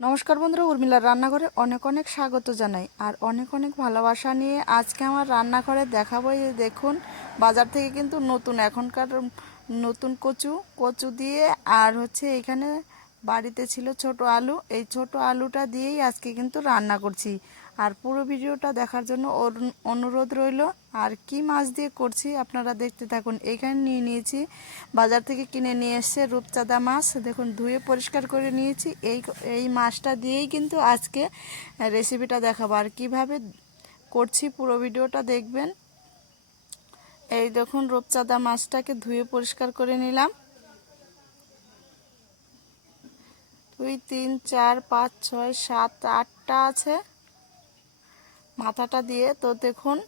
নমস্কার বন্ধুরা, উর্মিলার রান্নাঘরে অনেক অনেক স্বাগত জানাই আর অনেক অনেক ভালোবাসা নিয়ে আজকে আমার রান্নাঘরে দেখাবো দেখুন, বাজার থেকে কিন্তু নতুন এখনকার নতুন কচু কচু দিয়ে আর হচ্ছে এখানে বাড়িতে ছিল ছোট আলু। এই ছোট আলুটা দিয়েই আজকে কিন্তু রান্না করছি। আর পুরো ভিডিওটা দেখার জন্য অনু- অনুরোধ রইল। আর কি মাছ দিয়ে করছি আপনারা দেখতে থাকুন। এখানে নিয়ে নিয়েছি, বাজার থেকে কিনে নিয়ে এসছে রূপচাঁদা মাছ। দেখুন, ধুয়ে পরিষ্কার করে নিয়েছি। এই এই মাছটা দিয়েই কিন্তু আজকে রেসিপিটা দেখাবো। আর কীভাবে করছি পুরো ভিডিওটা দেখবেন। এই দেখুন, রূপচাঁদা মাছটাকে ধুয়ে পরিষ্কার করে নিলাম। দুই, তিন, চার, পাঁচ, ছয়, সাত, আটটা আছে। মাথাটা দিয়ে তো দেখুন,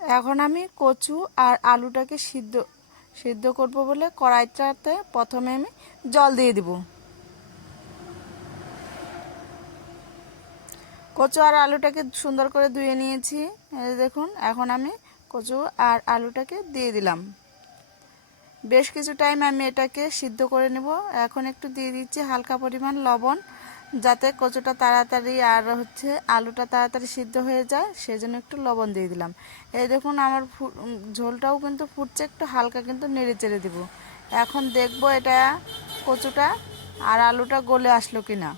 এখন আমি কচু আর আলুটাকে সিদ্ধ সিদ্ধ করব বলে কড়াইটাতে প্রথমে আমি জল দিয়ে দিব। কচু আর আলুটাকে সুন্দর করে ধুয়ে নিয়েছি। দেখুন, এখন আমি কচু আর আলুটাকে দিয়ে দিলাম। বেশ কিছু টাইম আমি এটাকে সিদ্ধ করে নেব। এখন একটু দিয়ে দিচ্ছি হালকা পরিমাণ লবণ, যাতে কচুটা তাড়াতাড়ি আর হচ্ছে আলুটা তাড়াতাড়ি সিদ্ধ হয়ে যায়, সেজন্য একটু লবণ দিয়ে দিলাম। এই দেখুন আমার ঝোলটাও কিন্তু ফুটছে, একটু হালকা কিন্তু নেড়ে চেড়ে দিব। এখন দেখব এটা কচুটা আর আলুটা গলে আসলো কি না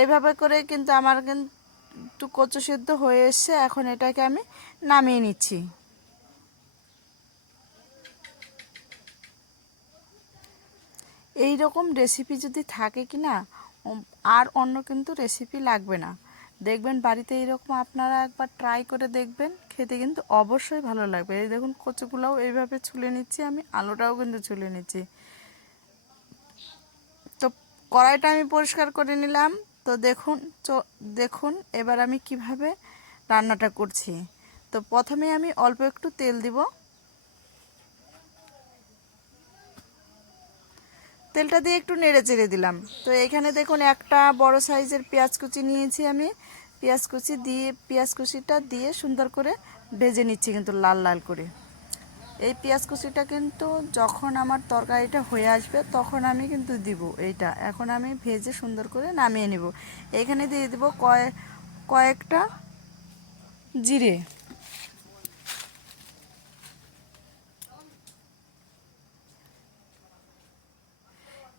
এইভাবে করে কিন্তু আমার কিন্তু কচু সিদ্ধ হয়ে এসছে, এখন এটাকে আমি নামিয়ে নিচ্ছি। এই রকম রেসিপি যদি থাকে কি না আর অন্য কিন্তু রেসিপি লাগবে না। দেখবেন বাড়িতে এইরকম আপনারা একবার ট্রাই করে দেখবেন, খেতে কিন্তু অবশ্যই ভালো লাগবে। এই দেখুন কচুগুলোও এইভাবে ছুলে নিচ্ছি আমি, আলুটাও কিন্তু ছুলে নিচ্ছি। তো কড়াইটা আমি পরিষ্কার করে নিলাম। তো দেখুন দেখুন এবার আমি কীভাবে রান্নাটা করছি। তো প্রথমে আমি অল্প একটু তেল দিব। তেলটা দিয়ে একটু নেড়ে চেড়ে দিলাম। তো এখানে দেখুন একটা বড় সাইজের পেঁয়াজ কুচি নিয়েছি আমি। পেঁয়াজ কুচি দিয়ে, পেঁয়াজ কুচিটা দিয়ে সুন্দর করে ভেজে নিচ্ছি কিন্তু লাল লাল করে। এই পেঁয়াজ কুচিটা কিন্তু যখন আমার তরকারিটা হয়ে আসবে তখন আমি কিন্তু দিব এইটা। এখন আমি ভেজে সুন্দর করে নামিয়ে নেব। এখানে দিয়ে দিব কয়েক কয়েকটা জিরে।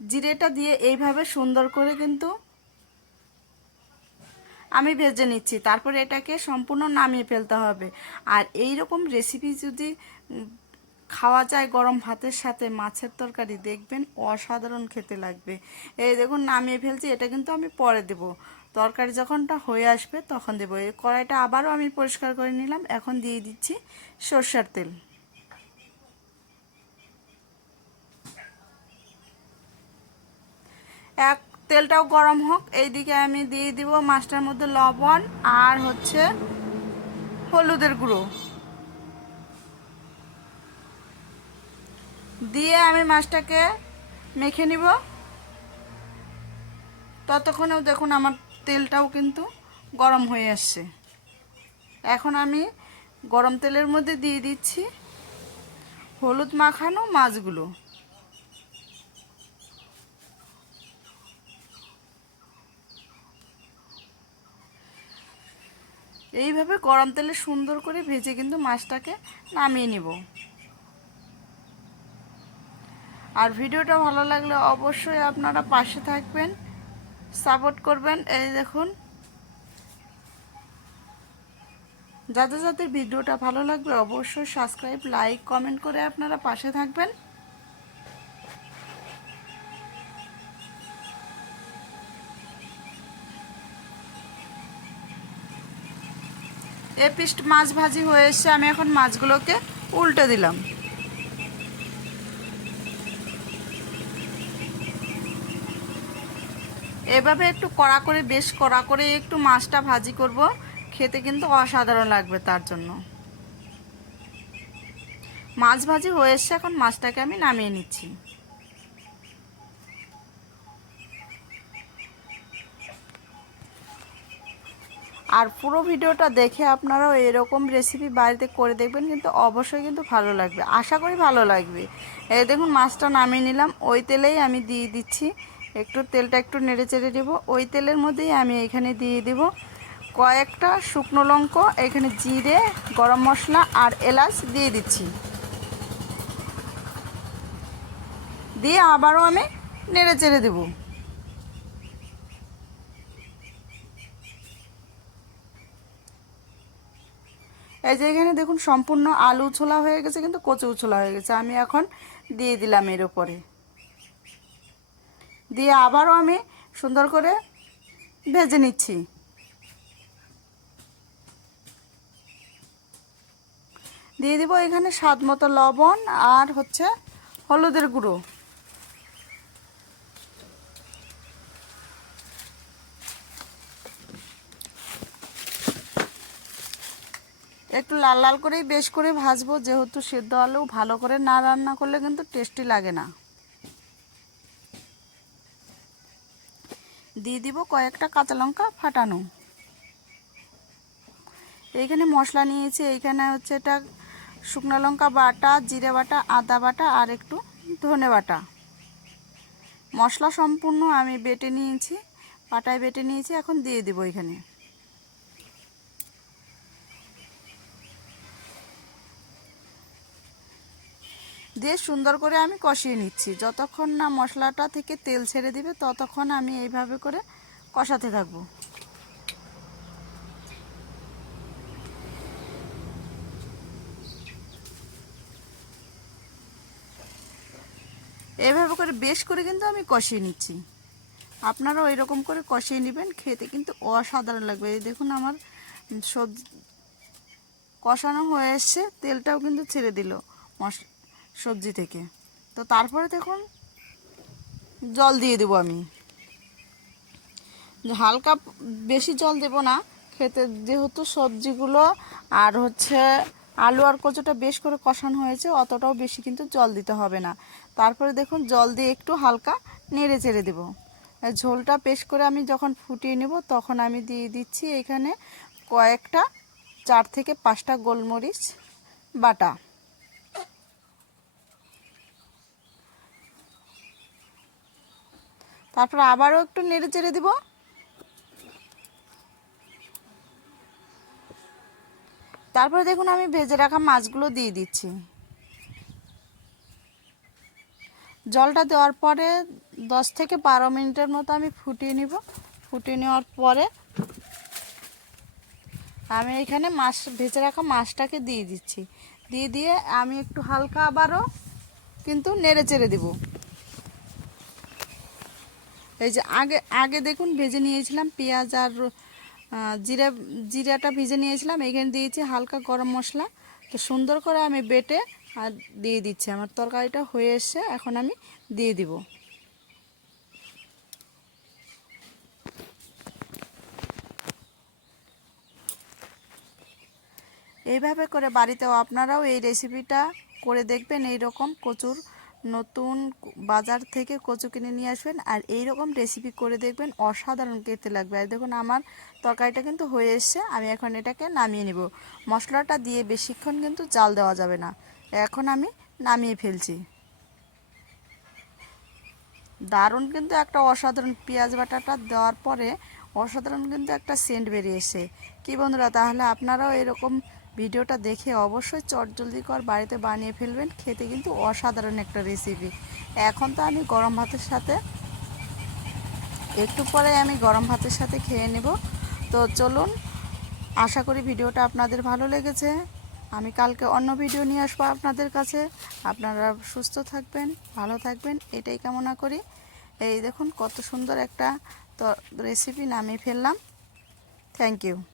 জিরেটা দিয়ে এইভাবে সুন্দর করে কিন্তু আমি ভেজে নিচ্ছি। তারপরে এটাকে সম্পূর্ণ নামিয়ে ফেলতে হবে। আর এই রকম রেসিপি যদি খাওয়া যায় গরম ভাতের সাথে, মাছের তরকারি, দেখবেন অসাধারণ খেতে লাগবে। এই দেখুন, নামিয়ে ফেলছি, এটা কিন্তু আমি পরে দেব। তরকারি যখনটা হয়ে আসবে তখন দেবো। এই কড়াইটা আবারও আমি পরিষ্কার করে নিলাম। এখন দিয়ে দিচ্ছি সর্ষার তেল। এক তেলটাও গরম হোক, এইদিকে আমি দিয়ে দিব মাছটার মধ্যে লবণ আর হচ্ছে হলুদের গুঁড়ো। দিয়ে আমি মাছটাকে মেখে নিব। ততক্ষণেও দেখুন আমার তেলটাও কিন্তু গরম হয়ে আসছে। এখন আমি গরম তেলের মধ্যে দিয়ে দিচ্ছি হলুদ মাখানো মাছগুলো। এইভাবে গরম তেলে সুন্দর করে ভেজে কিন্তু মাছটাকে নামিয়ে নিব। আর ভিডিওটা ভালো লাগলে অবশ্যই আপনারা পাশে থাকবেন, সাপোর্ট করবেন। এই দেখুন, যাদের যাদের ভিডিওটা ভালো লাগবে অবশ্যই সাবস্ক্রাইব, লাইক, কমেন্ট করে আপনারা পাশে থাকবেন। এ পিস্ট মাছ ভাজি হয়ে এসছে আমি এখন মাছগুলোকে উল্টে দিলাম। এভাবে একটু কড়া করে, বেশ কড়া করে একটু মাছটা ভাজি করব। খেতে কিন্তু অসাধারণ লাগবে তার জন্য। মাছ ভাজি হয়ে এসছে এখন মাছটাকে আমি নামিয়ে নিচ্ছি। আর পুরো ভিডিওটা দেখে আপনারাও এরকম রেসিপি বাড়িতে করে দেখবেন, কিন্তু অবশ্যই কিন্তু ভালো লাগবে। আশা করি ভালো লাগবে। এই দেখুন, মাছটা নামিয়ে নিলাম। ওই তেলেই আমি দিয়ে দিচ্ছি। একটু তেলটা একটু নেড়ে চেড়ে দেবো ওই তেলের মধ্যেই আমি এখানে দিয়ে দিব কয়েকটা শুকনো লঙ্কা, এখানে জিরে, গরম মশলা আর এলাচ দিয়ে দিচ্ছি। দিয়ে আবারও আমি নেড়ে চেড়ে দেবো। এই যে এখানে দেখুন সম্পূর্ণ আলু ছোলা হয়ে গেছে, কিন্তু কচু ছোলা হয়ে গেছে। আমি এখন দিয়ে দিলাম এর উপরে। দিয়ে আবারও আমি সুন্দর করে ভেজে নিচ্ছি। দিয়ে দিব এখানে স্বাদ মতো লবণ আর হচ্ছে হলুদের গুঁড়ো। একটু লাল লাল করেই বেশ করে ভাজবো, যেহেতু সেদ্ধ আলু ভালো করে না রান্না করলে কিন্তু টেস্টি লাগে না। দিয়ে দিব কয়েকটা কাঁচা লঙ্কা ফাটানো। এইখানে মশলা নিয়েছি, এইখানে হচ্ছে এটা শুকনো লঙ্কা বাটা, জিরে বাটা, আদা বাটা আর একটু ধনে বাটা। মশলা সম্পূর্ণ আমি বেটে নিয়েছি পাটায় বেটে নিয়েছি, এখন দিয়ে দিব এখানে। দিয়ে সুন্দর করে আমি কষিয়ে নিচ্ছি। যতক্ষণ না মশলাটা থেকে তেল ছেড়ে দিবে, ততক্ষণ আমি এইভাবে করে কষাতে থাকব। এভাবে করে বেশ করে কিন্তু আমি কষিয়ে নিচ্ছি। আপনারা ওই রকম করে কষিয়ে নেবেন, খেতে কিন্তু অসাধারণ লাগবে। এই দেখুন আমার সবজি কষানো হয়ে এসছে, তেলটাও কিন্তু ছেড়ে দিল। মশ সবজি থেকে। তো তারপরে দেখুন, জল দিয়ে দেবো আমি। হালকা বেশি জল দেব না, খেতে যেহেতু সবজিগুলো আর হচ্ছে আলু আর কচুটা বেশ করে কষানো হয়েছে, অতটাও বেশি কিন্তু জল দিতে হবে না। তারপরে দেখুন, জল দিয়ে একটু হালকা নেড়ে চেড়ে দেবো। ঝোলটা পেশ করে আমি যখন ফুটিয়ে নেব, তখন আমি দিয়ে দিচ্ছি এখানে কয়েকটা, চার থেকে পাঁচটা গোলমরিচ বাটা। তারপর আবারও একটু নেড়ে চেড়ে দিব। তারপরে দেখুন আমি ভেজে রাখা মাছগুলো দিয়ে দিচ্ছি। জলটা দেওয়ার পরে দশ থেকে বারো মিনিটের মতো আমি ফুটিয়ে নিব। ফুটিয়ে নেওয়ার পরে আমি এখানে মাছ, ভেজে রাখা মাছটাকে দিয়ে দিচ্ছি। দিয়ে দিয়ে আমি একটু হালকা আবারও কিন্তু নেড়ে চেড়ে দেবো। এই যে আগে আগে দেখুন ভেজে নিয়েছিলাম পেঁয়াজ আর জিরা, জিরাটা ভেজে নিয়েছিলাম। এখানে দিয়েছি হালকা গরম মশলা। তো সুন্দর করে আমি বেটে আর দিয়ে দিচ্ছি। আমার তরকারিটা হয়ে এসছে, এখন আমি দিয়ে দিব। এইভাবে করে বাড়িতেও আপনারাও এই রেসিপিটা করে দেখবেন এই রকম কচুর নতুন বাজার থেকে কচু কিনে নিয়ে আসবেন আর এই রকম রেসিপি করে দেখবেন অসাধারণ খেতে লাগবে। আর দেখুন আমার তরকারিটা কিন্তু হয়ে এসছে, আমি এখন এটাকে নামিয়ে নিব। মশলাটা দিয়ে বেশিক্ষণ কিন্তু জাল দেওয়া যাবে না। এখন আমি নামিয়ে ফেলছি। দারুণ কিন্তু একটা অসাধারণ পেঁয়াজ বাটাটা দেওয়ার পরে অসাধারণ কিন্তু একটা সেন্ট বেরিয়েছে কি বন্ধুরা, তাহলে আপনারাও এরকম ভিডিওটা দেখে অবশ্যই চটজলদি কর, বাড়িতে বানিয়ে ফেলবেন, খেতে কিন্তু অসাধারণ একটা রেসিপি এখন তো আমি গরম ভাতের সাথে, একটু পরে আমি গরম ভাতের সাথে খেয়ে নেব। তো চলুন, আশা করি ভিডিওটা আপনাদের ভালো লেগেছে। আমি কালকে অন্য ভিডিও নিয়ে আসব আপনাদের কাছে। আপনারা সুস্থ থাকবেন, ভালো থাকবেন, এটাই কামনা করি। এই দেখুন কত সুন্দর একটা রেসিপি নামিয়ে ফেললাম। Thank you